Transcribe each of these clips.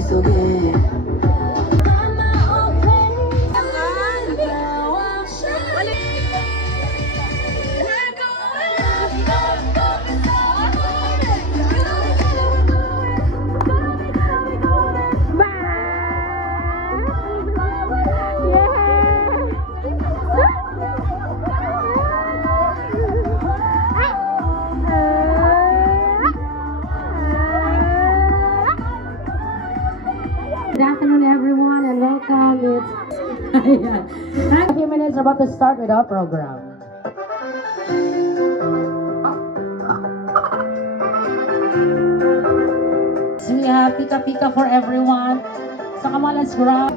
속에 Good afternoon, everyone, and welcome. It's a few minutes about to start with our program. So we have Pika Pika for everyone. So come on, let's grab.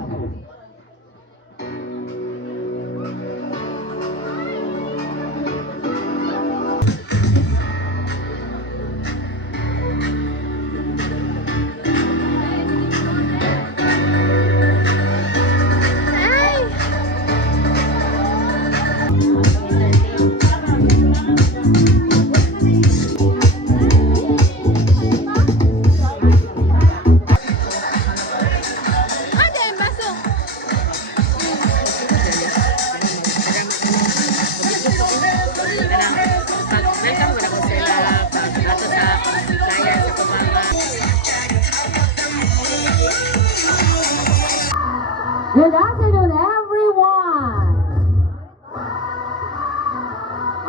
Good afternoon, everyone.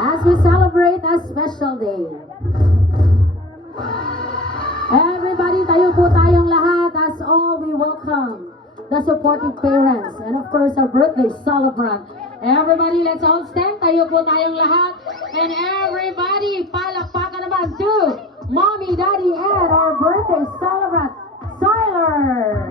As we celebrate a special day. Everybody, tayo po tayong lahat. As all, we welcome the supportive parents and of course our birthday celebrant. Everybody, let's all stand. Tayo po tayong lahat. And everybody, palakpakan naman to Mommy, Daddy, and our birthday celebrant, Tyler.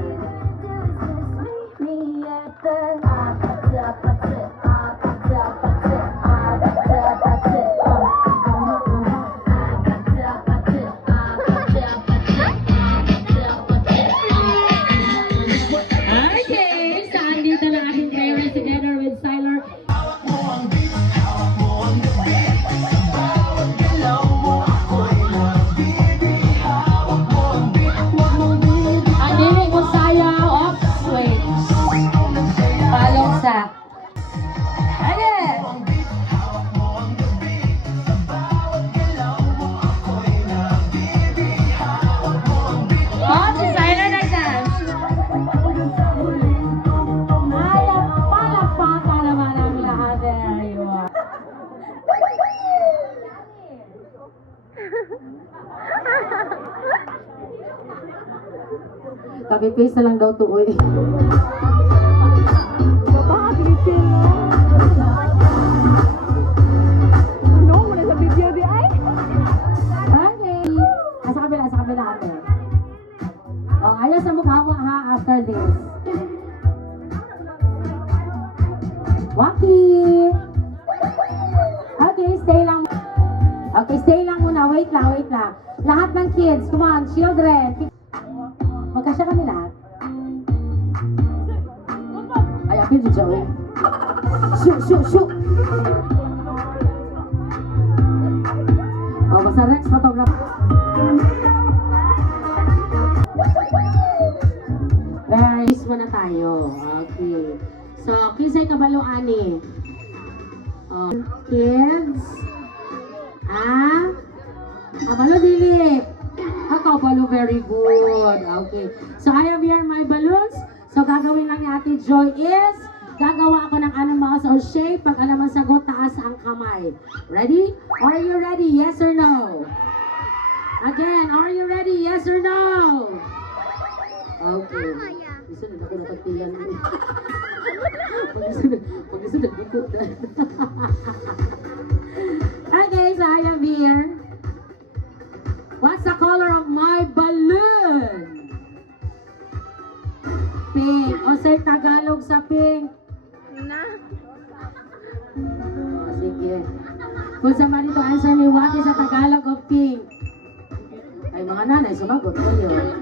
Okay, so andito na aking parents together with Tyler. Andini mo sayaw of swings. Palong sa. Again. Oh, si Tyler nag-dance. Palakpakan naman ang lahat. There you are. Copy-paste na lang daw to, uy. Napaka-detail, no? Ano? Wala sa video di ay? Okay. Sa kabila ate. Oh, ayos sa mukha mo ha after this. Waki! Okay, stay lang. Okay, stay lang muna. Wait lang. Lahat ng kids, come on, children. Magkasya kami lahat. Ay, apil di Joey. Shoot! Oh, basta Rex, photograph. Guys, muna tayo. Okay. So, kisay kabalo ani. Oh, kids. Kabalo dili. Kabalo, very good. Okay. So, I have here my balloons. So, gagawin lang ni Ate Joy is, gagawa ako ng animals or shape. Pag alam ang sagot, taas ang kamay. Ready? Are you ready? Yes or no? Again, are you ready? Yes or no? Okay. Gusto na ako napagpilan mo. Pag-gusto na diko na. Okay, so I have here. What's the color of my balloon? Pink. O say Tagalog sa pink. Sige. Kung sa man ito answer ni what is sa Tagalog of pink? Ay mga nanay, sumagot ko yun.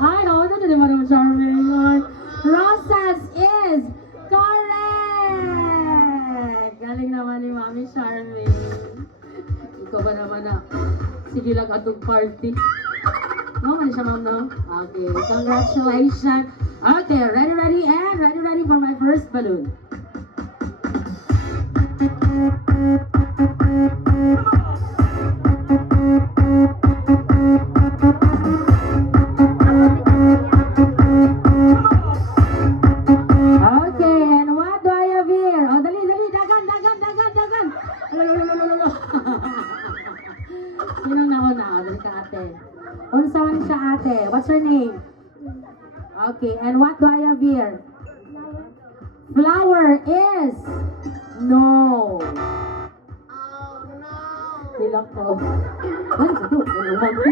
Ay, no, ito na naman ang charming. Rosas is correct! Galing naman ni Mami Charming. Ikaw ba naman na, sige lang atong party. No, man siya, ma'am, no? Okay, congratulations. Okay, ready, and ready for my first balloon. Okay, and what do I have here? Oh, dali, dagan. Lulululululu. Sino nauna? Oh, dali ka, ate. Unsaon siya, ate? What's her name? Okay, and what do I have here? Flower is no. Hilak ko. Ano sa to?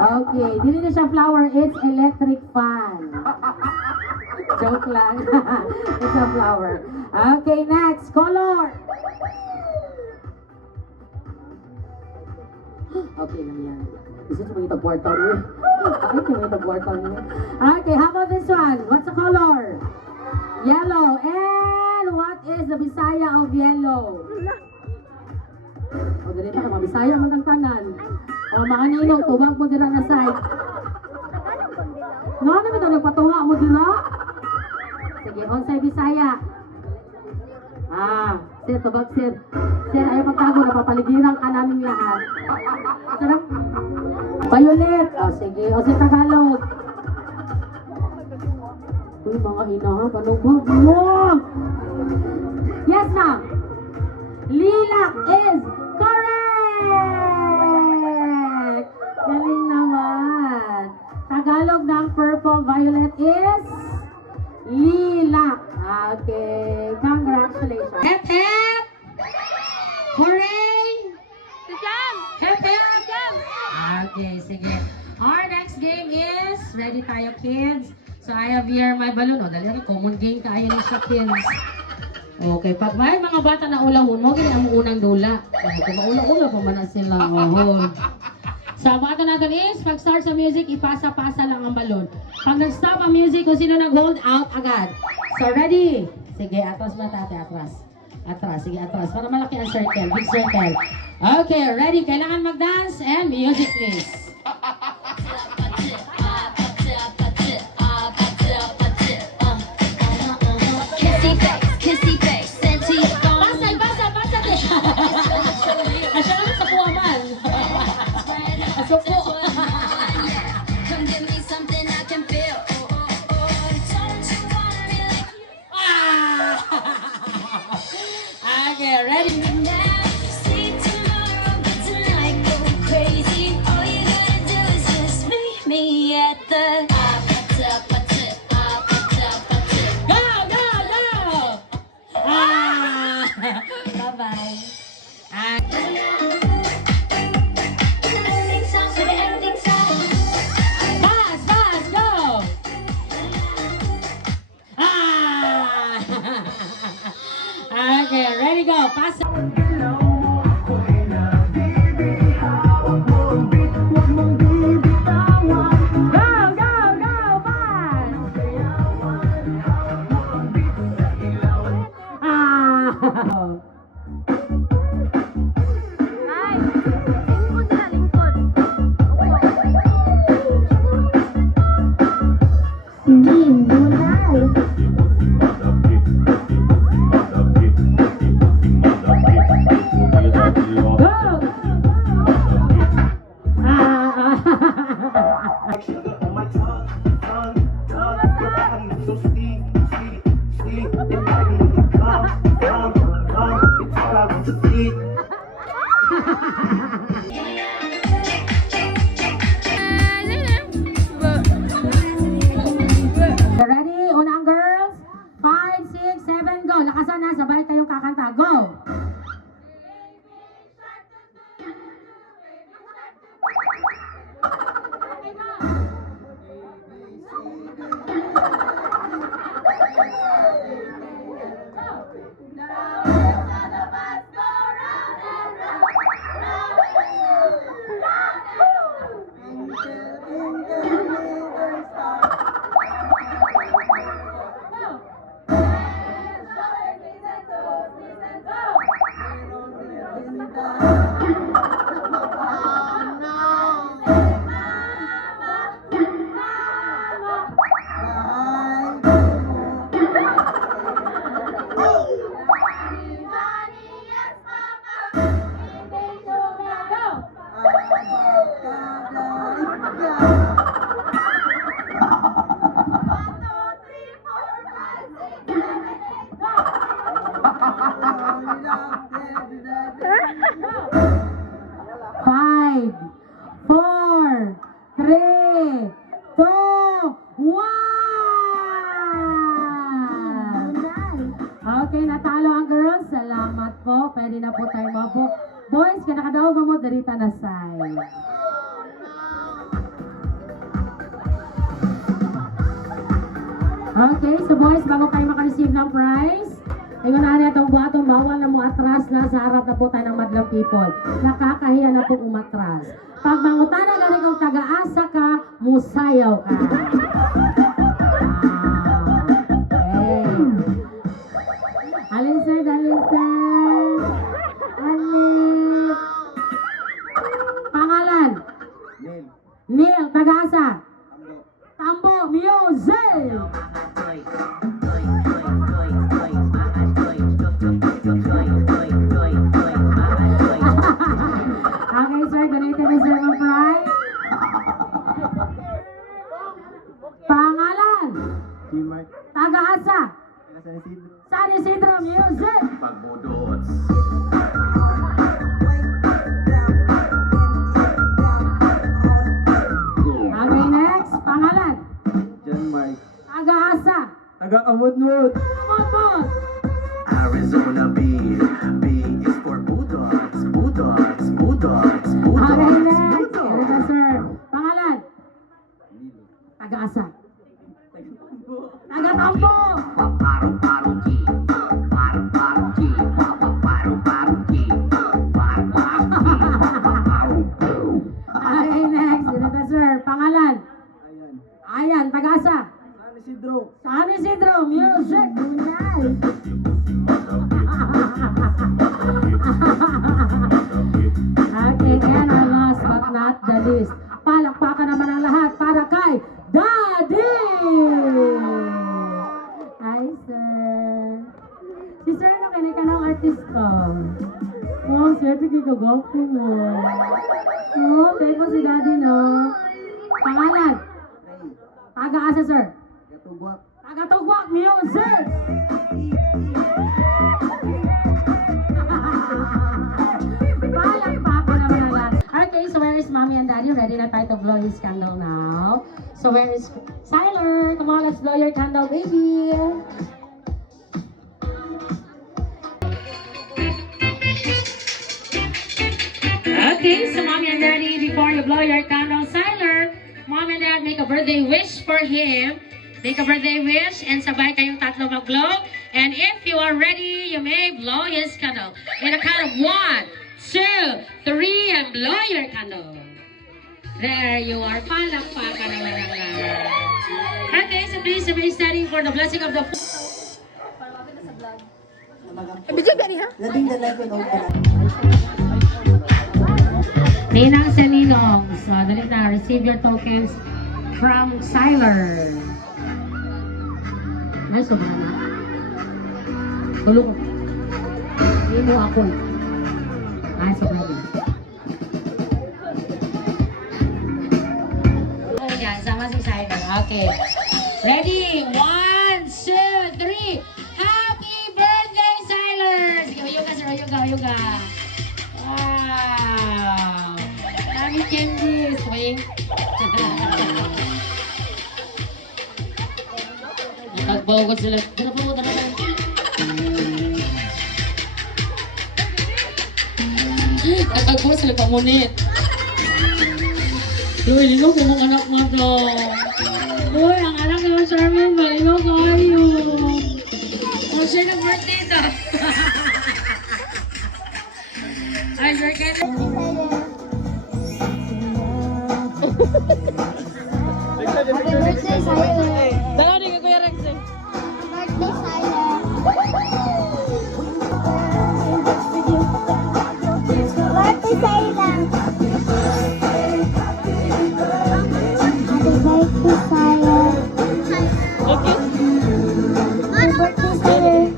Okay, dili na siya flower, it's electric fan. Joke lang. It's a flower. Okay, next, color. Okay lang yan. Gusto mo yung tag-kwarta niyo? Ay, ito yung tag-kwarta niyo. Okay, how about this one? What's the color? Yellow. And what is the Bisaya of yellow? O, ganito ka, mga Bisaya mo ng tanan. O, mga ninong, tubag mo dira na side. No, naman ito, nagpatunga mo dira? Sige, onsay Bisaya. Sir, tubag, sir. Sir, ayaw magtago, napapaligiran ka namin lahat. Sarap. Violet. O, sige. O, si Tagalog. Uy, mga ina ha, panubog mo. Yes, ma'am. Lilac is correct. Galing naman. Tagalog ng purple violet is lilac. Okay, congratulations. Hep, hep. Hooray. Hep, hep. Okay, sige. Our next game is, ready tayo, kids? So, I have here my balloon. O, dali rin, common game kayo ni siya, kids. Okay, pag may mga bata na ulahon mo, ganyan ang unang dula. Kung maula-ula pa man na sila. Oh. So, ang bata natin is, pag start sa music, ipasa-pasa lang ang balon. Pag nag-stop ang music, kung sino nag-hold out agad. So, ready? Sige, atras mo tate, atras. Atras, sige, atras. Para malaki ang circle, big circle. Okay, ready? Kailangan mag-dance and music, please. Come give me something I can feel. Don't you wanna really Okay, ready? now? See tomorrow, but tonight go crazy. All you gotta do is just meet me at the. Go! Bye-bye. Everything sounds good, everything sounds. Fast, go! Okay, ready, go. Pass. Go, fast. Go! Sugar on my tongue, your body is so sweet, and baby, if you come, it's all I want to see. Ready? Unang girls. 5, 6, 7, go. Lakasan na. Sabay kayong kakanta. Go! natalo ang girls. Salamat po. Pwede na po tayo po. Boys, kinakadaog mo darita na say. Okay, so boys, bago kayo makareceive ng prize, tingnan na itong buhatong bawal na mo atras na sa harap na po tayo ng madlang people. Nakakahiya na po umatras. Pag mangutana na rin kung taga-asa ka, musayaw ka. Okay. Alin sir, alin sir. Alin. Pangalan? Neil. Neil, taga-asa? Ambo. Tambo, music! Okay, sir, ganito na sir ang prize. Pangalan? T-Mark. Taga-asa? San Isidro. San Isidro, music! Pagbudot. Okay, next. Pangalan? John Mark. Taga-asa? Taga-Amodnod. Tumabot! Arizona B. B is for Bulldogs, Bulldogs, Bulldogs, Okay, Bulldogs, next. Ganito, Bulldogs. sir. Pangalan? Taga-asa? Taga-tambo! Paru-paru-ki, paru-paru-ki, paru-paru-ki, paru-paru-ki, paru-paru. Okay, next. Ganito, sir. Pangalan? Ayan. Ayan, taga-asa? San Isidro. San Isidro, music! Bunay! Okay, and our last but not the least. Palakpakan naman ang lahat para kay Daddy! Hi, sir. Si sir na kanay ka ng artista. Oh, sir, tigil ka gwapo mo. Oh, babe mo si Daddy, no? Pangalan? Ray. Taga-asa, sir? Gatugwak. Taga-tugwak, music! Palakpakan naman ang lahat. Okay, so where is Mommy and Daddy? Ready na tayo to blow his candle now. So where is Siler? Come on, let's blow your candle, baby. Okay, so Mommy and Daddy, before you blow your candle, Siler, Mom and Dad make a birthday wish for him. Make a birthday wish and sabay kayong tatlo mag-blow. And if you are ready, you may blow his candle. In a count of 1, 2, 3, and blow your candle. There you are. Palakpakan naman ang lahat. Okay, so please be standing for the blessing of the Video ba niya? Ninang sa Ninong. So, dali na. Receive your tokens from Siler. Ay, sobra na. Tulong. Hindi mo ako. Ay, sobra na. Oh, yan. Sama si Siler. Okay. Ready? 1, 2, 3. Happy birthday, Siler! Sige, yoga, sir. Yoga. Wow! Dami candy. Swing. Nagbawagod sila. Dala pa mo. Nagkagbo sila kamunit. Uy, linog ko mong anak mo to. Uy, ang anak ni Charmin, malinog kayo. Oh, siya nag-birthday to. Ay, sir, Ken. Happy birthday, Siler. Dalawa din ka Kuya Rex eh. Birthday, Siler. Birthday, Siler. Happy birthday, Siler. Okay. Happy birthday, Siler.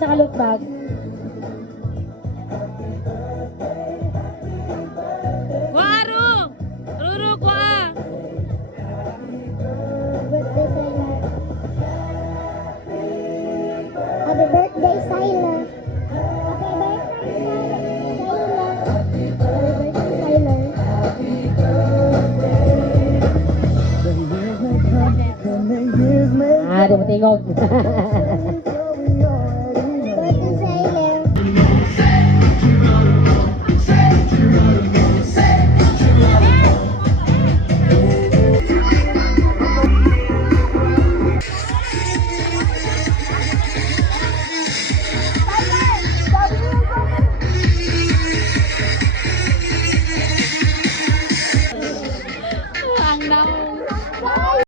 sa kalutbag. Waro! Ruro ko ah! Happy birthday, Syla. Happy birthday, Syla. Happy birthday, Ah, di mo tingog. Ang namo.